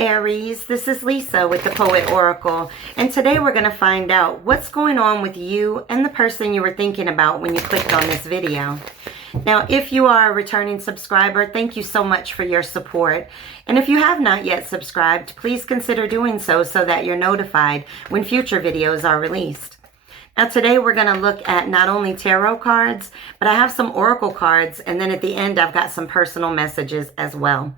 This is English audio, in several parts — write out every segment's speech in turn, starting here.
Aries, this is Lisa with the Poet Oracle, and today we're going to find out what's going on with you and the person you were thinking about when you clicked on this video. Now, if you are a returning subscriber, thank you so much for your support. And if you have not yet subscribed, please consider doing so that you're notified when future videos are released. Now, today we're going to look at not only tarot cards, but I have some oracle cards, and then at the end I've got some personal messages as well.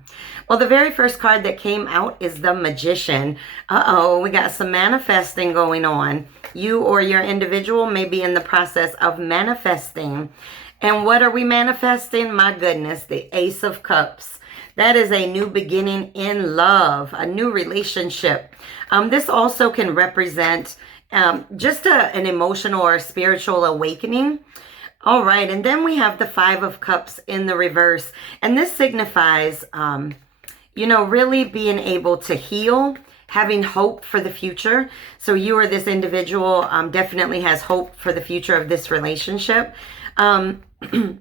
Well, the very first card that came out is the Magician. We got some manifesting going on. You or your individual may be in the process of manifesting. And what are we manifesting? My goodness, the Ace of Cups. That is a new beginning in love, a new relationship. This also can represent just an emotional or spiritual awakening. All right, and then we have the Five of Cups in the reverse. And this signifies, really being able to heal, having hope for the future. So you or this individual definitely has hope for the future of this relationship. And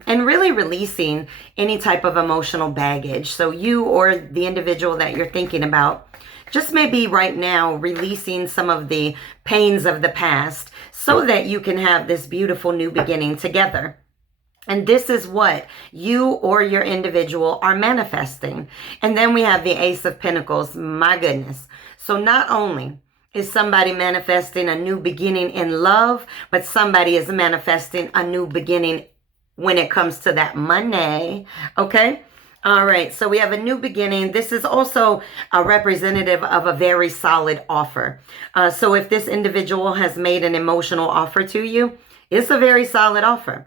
really releasing any type of emotional baggage. So you or the individual that you're thinking about just maybe right now releasing some of the pains of the past so that you can have this beautiful new beginning together. And this is what you or your individual are manifesting. And then we have the Ace of Pentacles. My goodness. So not only is somebody manifesting a new beginning in love, but somebody is manifesting a new beginning when it comes to that money. Okay? All right, so we have a new beginning. This is also a representative of a very solid offer. So if this individual has made an emotional offer to you, it's a very solid offer.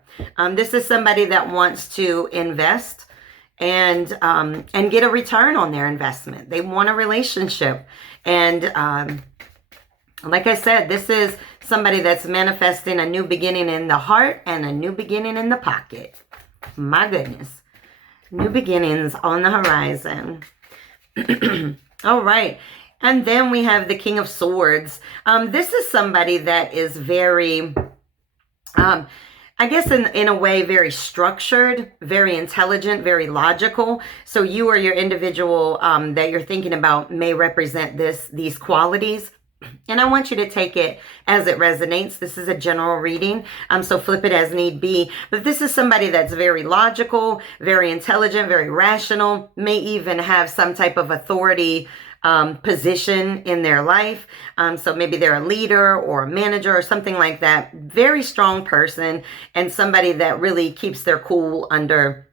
This is somebody that wants to invest and get a return on their investment. They want a relationship. And like I said, this is somebody that's manifesting a new beginning in the heart and a new beginning in the pocket. My goodness. New beginnings on the horizon. All right. And then we have the King of Swords. This is somebody that is very, I guess in a way, very structured, very intelligent, very logical. So you or your individual that you're thinking about may represent these qualities. And I want you to take it as it resonates. This is a general reading, so flip it as need be. But this is somebody that's very logical, very intelligent, very rational, may even have some type of authority position in their life. So maybe they're a leader or a manager or something like that. Very strong person and somebody that really keeps their cool under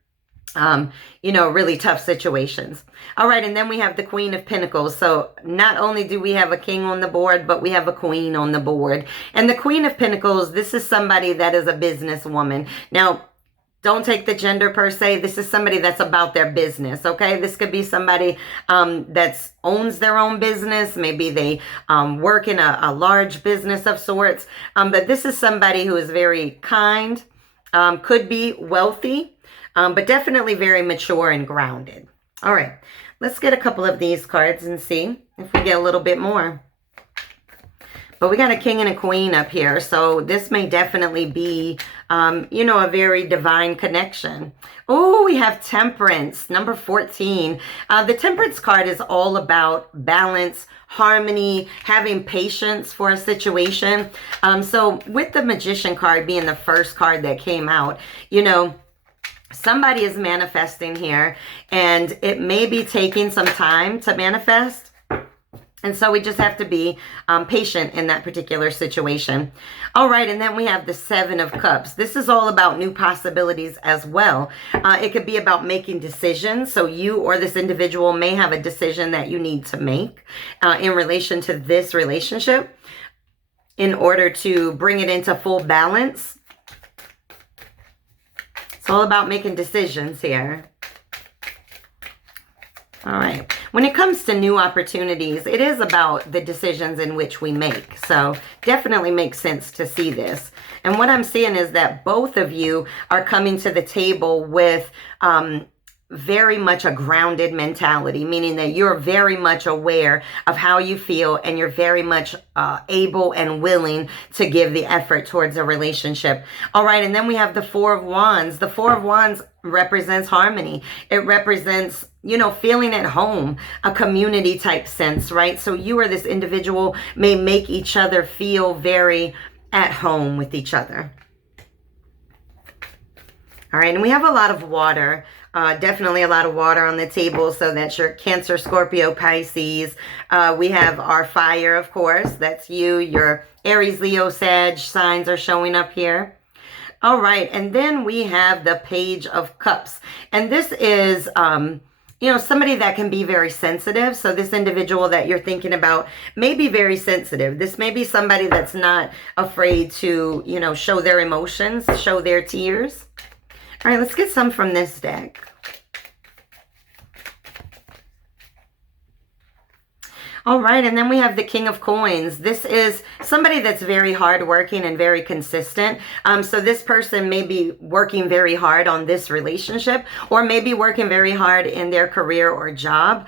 really tough situations. All right, and then we have the Queen of Pentacles. So not only do we have a king on the board, but we have a queen on the board. And the Queen of Pentacles, this is somebody that is a businesswoman. Now, don't take the gender per se. This is somebody that's about their business, okay? This could be somebody that owns their own business. Maybe they work in a large business of sorts. But this is somebody who is very kind, could be wealthy, but definitely very mature and grounded. All right, let's get a couple of these cards and see if we get a little bit more. But we got a king and a queen up here, so this may definitely be, a very divine connection. Oh, we have Temperance, number 14. The Temperance card is all about balance, harmony, having patience for a situation. So with the Magician card being the first card that came out, somebody is manifesting here, and it may be taking some time to manifest. And so we just have to be patient in that particular situation. All right, and then we have the Seven of Cups. This is all about new possibilities as well. It could be about making decisions. So you or this individual may have a decision that you need to make in relation to this relationship in order to bring it into full balance. It's all about making decisions here. All right. When it comes to new opportunities, it is about the decisions in which we make. So definitely makes sense to see this. And what I'm seeing is that both of you are coming to the table with very much a grounded mentality, meaning that you're very much aware of how you feel and you're very much able and willing to give the effort towards a relationship. All right, and then we have the Four of Wands. The Four of Wands represents harmony. It represents, you know, feeling at home, a community type sense, right? So you or this individual may make each other feel very at home with each other. All right, and we have a lot of water, definitely a lot of water on the table. So that's your Cancer, Scorpio, Pisces. We have our fire, of course. That's you. Your Aries, Leo, Sag signs are showing up here. All right, and then we have the Page of Cups. And this is, you know, somebody that can be very sensitive. So this individual that you're thinking about may be very sensitive. This may be somebody that's not afraid to, you know, show their emotions, show their tears. All right, let's get some from this deck. All right, and then we have the King of Coins. This is somebody that's very hardworking and very consistent. So this person may be working very hard on this relationship, or maybe working very hard in their career or job.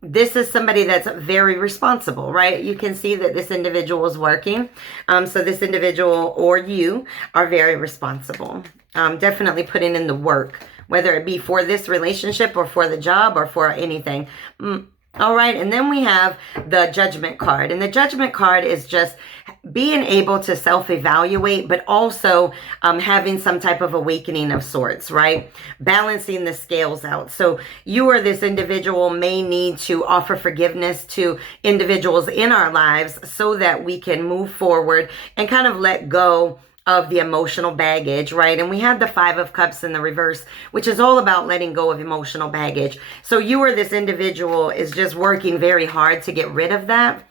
This is somebody that's very responsible, right? You can see that this individual is working. So this individual or you are very responsible. Definitely putting in the work, whether it be for this relationship or for the job or for anything. All right, and then we have the Judgment card. And the Judgment card is just being able to self-evaluate, but also having some type of awakening of sorts, right? Balancing the scales out. So you or this individual may need to offer forgiveness to individuals in our lives so that we can move forward and kind of let go of the emotional baggage, right? And we have the Five of Cups in the reverse, which is all about letting go of emotional baggage. So you or this individual is just working very hard to get rid of that,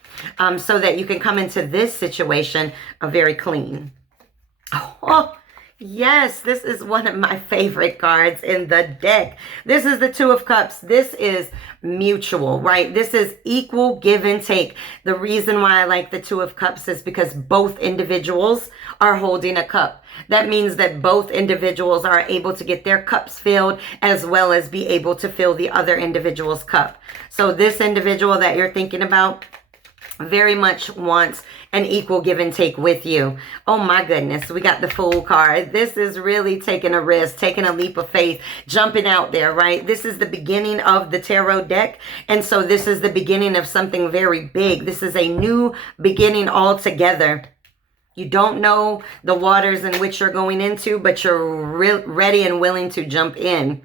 so that you can come into this situation very clean. Oh, yes, this is one of my favorite cards in the deck. This is the Two of Cups. This is mutual, right? This is equal give and take. The reason why I like the Two of Cups is because both individuals are holding a cup. That means that both individuals are able to get their cups filled as well as be able to fill the other individual's cup. So this individual that you're thinking about very much wants an equal give and take with you. Oh my goodness, we got the Fool card. This is really taking a risk, taking a leap of faith, jumping out there, right? This is the beginning of the tarot deck, and so this is the beginning of something very big. This is a new beginning altogether. You don't know the waters in which you're going into, but you're ready and willing to jump in.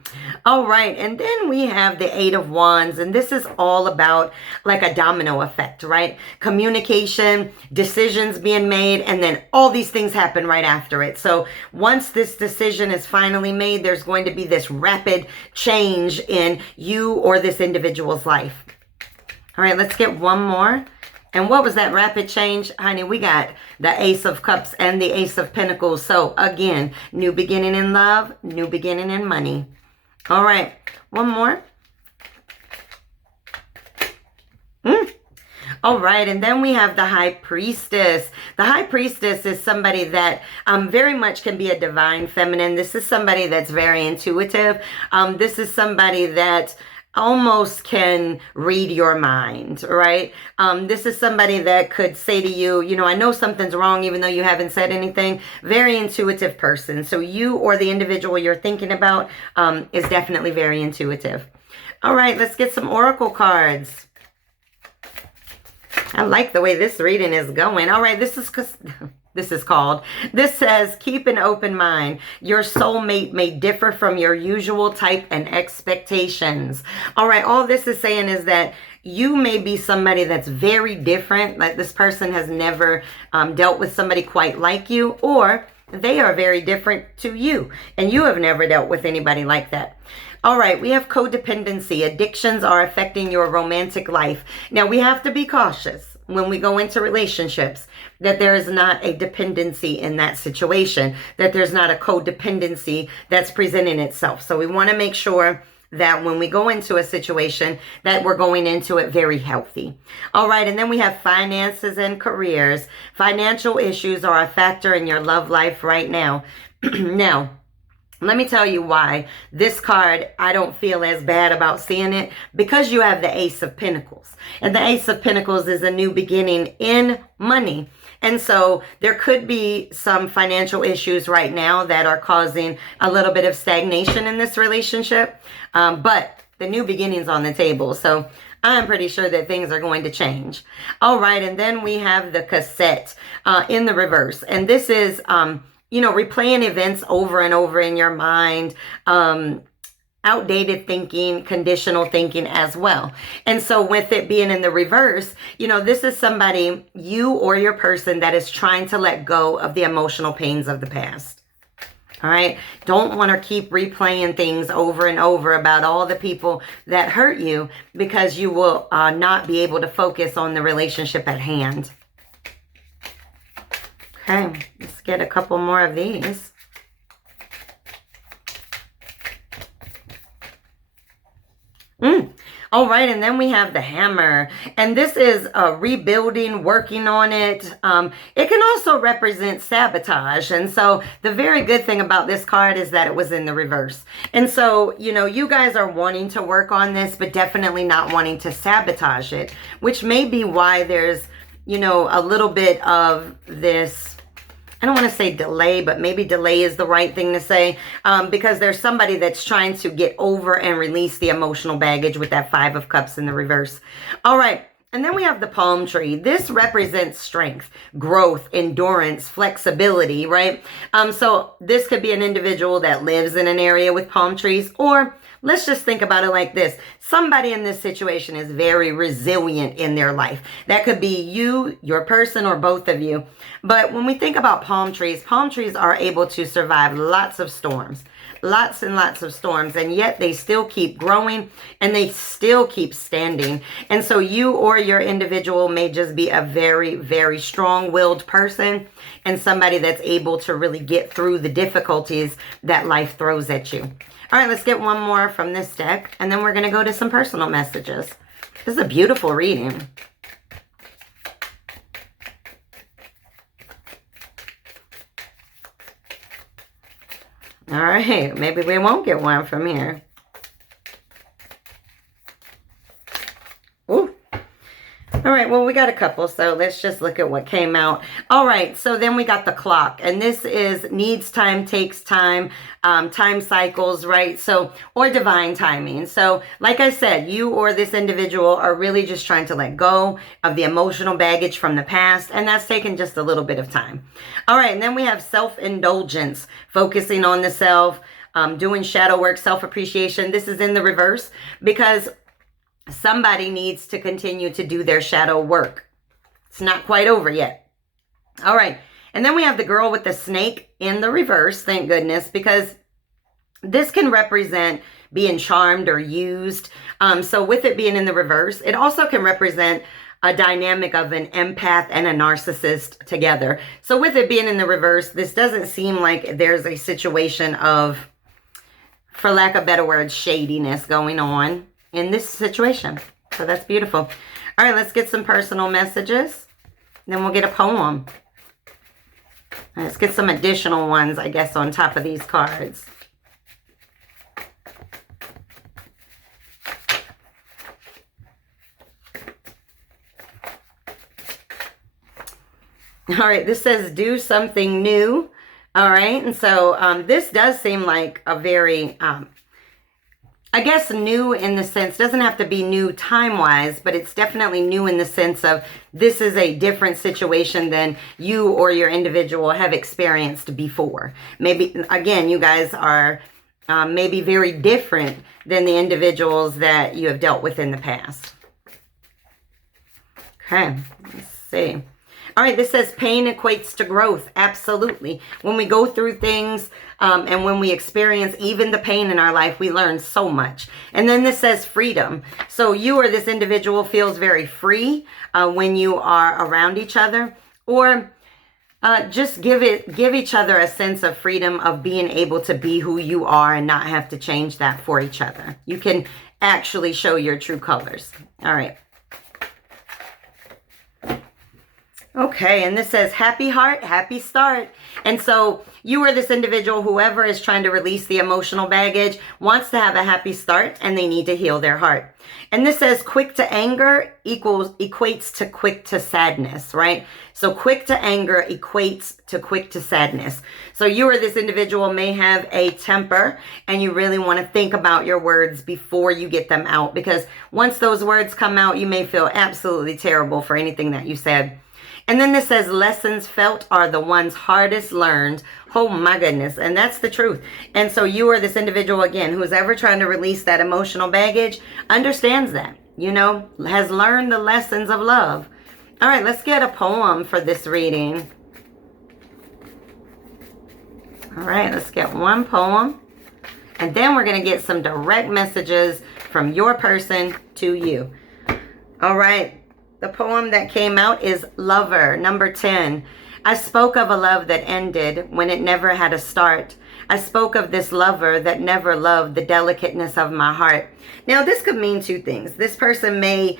All right, and then we have the Eight of Wands, and this is all about like a domino effect, right? Communication, decisions being made, and then all these things happen right after it. So once this decision is finally made, there's going to be this rapid change in you or this individual's life. All right, let's get one more. And what was that rapid change? Honey, we got the Ace of Cups and the Ace of Pentacles. So again, new beginning in love, new beginning in money. All right, one more. All right, and then we have the High Priestess. The High Priestess is somebody that very much can be a divine feminine. This is somebody that's very intuitive. This is somebody that almost can read your mind, right? This is somebody that could say to you, you know, I know something's wrong even though you haven't said anything. Very intuitive person. So you or the individual you're thinking about is definitely very intuitive. All right, let's get some oracle cards. I like the way this reading is going. All right, this says, keep an open mind. Your soulmate may differ from your usual type and expectations. All right, all this is saying is that you may be somebody that's very different. Like this person has never dealt with somebody quite like you, or they are very different to you, and you have never dealt with anybody like that. All right, we have codependency. Addictions are affecting your romantic life. Now, we have to be cautious when we go into relationships that there is not a dependency in that situation, that there's not a codependency that's presenting itself. So we want to make sure that when we go into a situation that we're going into it very healthy. All right, and then we have finances and careers. Financial issues are a factor in your love life right now. Now, Let me tell you why this card, I don't feel as bad about seeing it, because you have the Ace of Pentacles. And the Ace of Pentacles is a new beginning in money. And so there could be some financial issues right now that are causing a little bit of stagnation in this relationship. But the new beginning's on the table. So I'm pretty sure that things are going to change. All right. And then we have the cassette in the reverse. And this is, you know, replaying events over and over in your mind, outdated thinking, conditional thinking as well. And so with it being in the reverse, you know, this is somebody, you or your person, that is trying to let go of the emotional pains of the past. All right. Don't want to keep replaying things over and over about all the people that hurt you, because you will not be able to focus on the relationship at hand. Okay, let's get a couple more of these. All right, and then we have the Hammer, and this is rebuilding, working on it. It can also represent sabotage, and so the very good thing about this card is that it was in the reverse. And so, you know, you guys are wanting to work on this, but definitely not wanting to sabotage it, which may be why there's, you know, a little bit of this, I don't want to say delay, but maybe delay is the right thing to say, because there's somebody that's trying to get over and release the emotional baggage with that Five of Cups in the reverse. All right. And then we have the palm tree. This represents strength, growth, endurance, flexibility, right? So this could be an individual that lives in an area with palm trees, or let's just think about it like this. Somebody in this situation is very resilient in their life. That could be you, your person, or both of you. But when we think about palm trees are able to survive lots of storms. Lots and lots of storms, and yet they still keep growing and they still keep standing. And so you or your individual may just be a very, very strong-willed person, and somebody that's able to really get through the difficulties that life throws at you. All right, let's get one more from this deck, and then we're going to go to some personal messages. This is a beautiful reading. All right, maybe we won't get one from here. Ooh. All right, well, we got a couple, so let's just look at what came out. All right, so then we got the clock, and this is needs time, takes time, time cycles, right? So, or divine timing. So, like I said, you or this individual are really just trying to let go of the emotional baggage from the past, and that's taken just a little bit of time. All right, and then we have self-indulgence, focusing on the self, doing shadow work, self-appreciation. This is in the reverse because somebody needs to continue to do their shadow work. It's not quite over yet. All right. And then we have the girl with the snake in the reverse, thank goodness, because this can represent being charmed or used. So with it being in the reverse, it also can represent a dynamic of an empath and a narcissist together. So with it being in the reverse, this doesn't seem like there's a situation of, for lack of better words, shadiness going on in this situation. So that's beautiful. All right, let's get some personal messages. Then we'll get a poem. Let's get some additional ones, I guess, on top of these cards. All right, this says do something new. All right, and so this does seem like a very I guess new in the sense, doesn't have to be new time-wise, but it's definitely new in the sense of this is a different situation than you or your individual have experienced before. Maybe, again, you guys are maybe very different than the individuals that you have dealt with in the past. Okay, let's see. All right, this says pain equates to growth. Absolutely. When we go through things and when we experience even the pain in our life, we learn so much. And then this says freedom. So you or this individual feels very free when you are around each other, or just give each other a sense of freedom of being able to be who you are and not have to change that for each other. You can actually show your true colors. All right. Okay, and this says, happy heart, happy start. And so you or this individual, whoever is trying to release the emotional baggage, wants to have a happy start, and they need to heal their heart. And this says, quick to anger equates to quick to sadness, right? So quick to anger equates to quick to sadness. So you or this individual may have a temper, and you really want to think about your words before you get them out, because once those words come out, you may feel absolutely terrible for anything that you said. And then this says, lessons felt are the ones hardest learned. Oh my goodness. And that's the truth. And so you or this individual, again, who's ever trying to release that emotional baggage, understands that, you know, has learned the lessons of love. All right, let's get a poem for this reading. All right, let's get one poem. And then we're going to get some direct messages from your person to you. All right. The poem that came out is Lover, number 10. I spoke of a love that ended when it never had a start. I spoke of this lover that never loved the delicateness of my heart. Now, this could mean two things. This person may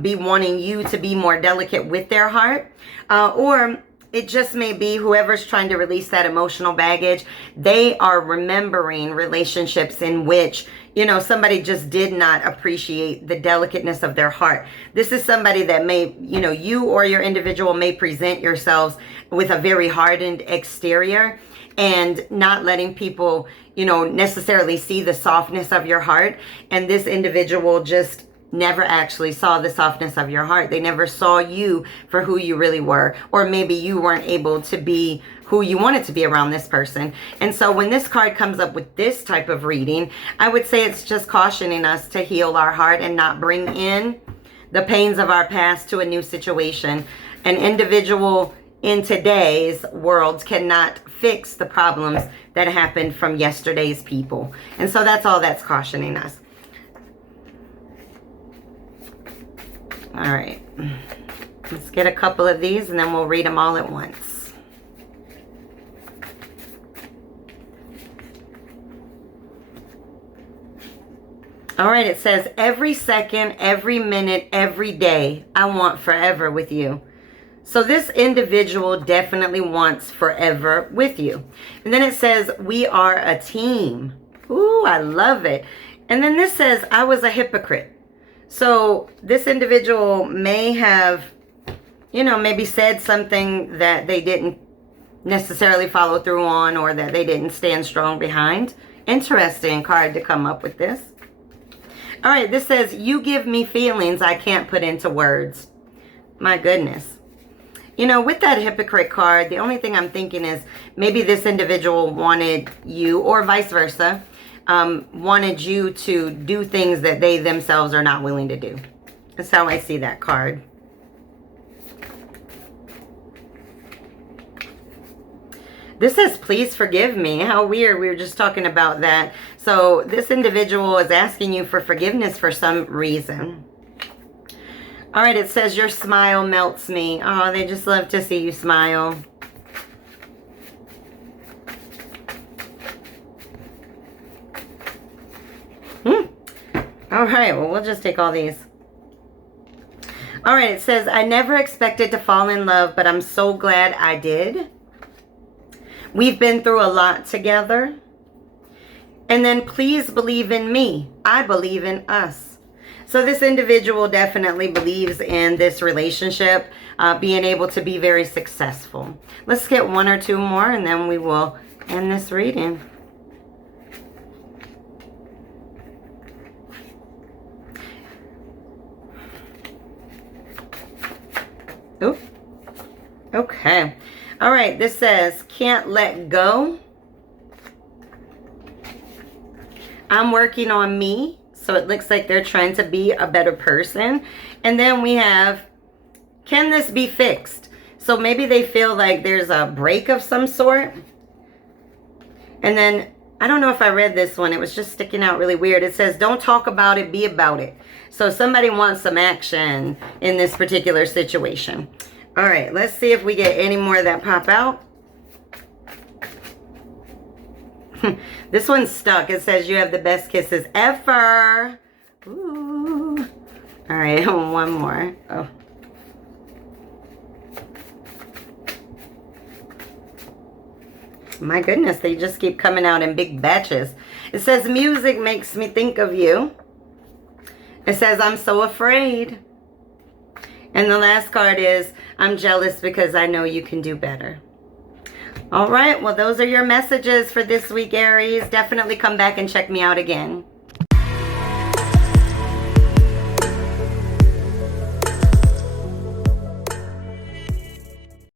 be wanting you to be more delicate with their heart, or it just may be whoever's trying to release that emotional baggage, they are remembering relationships in which, you know, somebody just did not appreciate the delicateness of their heart. This is somebody that may, you know, you or your individual may present yourselves with a very hardened exterior and not letting people, you know, necessarily see the softness of your heart. And this individual just never actually saw the softness of your heart. They never saw you for who you really were. Or maybe you weren't able to be who you wanted to be around this person. And so when this card comes up with this type of reading, I would say it's just cautioning us to heal our heart and not bring in the pains of our past to a new situation. An individual in today's world cannot fix the problems that happened from yesterday's people. And so that's all that's cautioning us. All right, let's get a couple of these and then we'll read them all at once. All right, it says, every second, every minute, every day, I want forever with you. So this individual definitely wants forever with you. And then it says, we are a team. Ooh, I love it. And then this says, I was a hypocrite. So this individual may have, you know, maybe said something that they didn't necessarily follow through on, or that they didn't stand strong behind. Interesting card to come up with this. All right, this says, you give me feelings I can't put into words. My goodness. You know, with that hypocrite card, the only thing I'm thinking is maybe this individual wanted you, or vice versa, wanted you to do things that they themselves are not willing to do. That's how I see that card. This says, please forgive me. How weird. We were just talking about that. So this individual is asking you for forgiveness for some reason. All right, it says, your smile melts me. Oh, they just love to see you smile. All right, well, we'll just take all these. All right, it says, I never expected to fall in love, but I'm so glad I did. We've been through a lot together. And then please believe in me. I believe in us. So this individual definitely believes in this relationship being able to be very successful. Let's get one or two more and then we will end this reading. Oop. Okay. All right. This says, can't let go. I'm working on me. So it looks like they're trying to be a better person. And then we have, can this be fixed? So maybe they feel like there's a break of some sort. And then, I don't know if I read this one. It was just sticking out really weird. It says, don't talk about it, be about it. So somebody wants some action in this particular situation. All right, let's see if we get any more that pop out. This one's stuck. It says, you have the best kisses ever. Ooh. All right, one more. Oh. My goodness, they just keep coming out in big batches. It says, music makes me think of you. It says, I'm so afraid. And the last card is, I'm jealous because I know you can do better. All right, well, those are your messages for this week, Aries. Definitely come back and check me out again.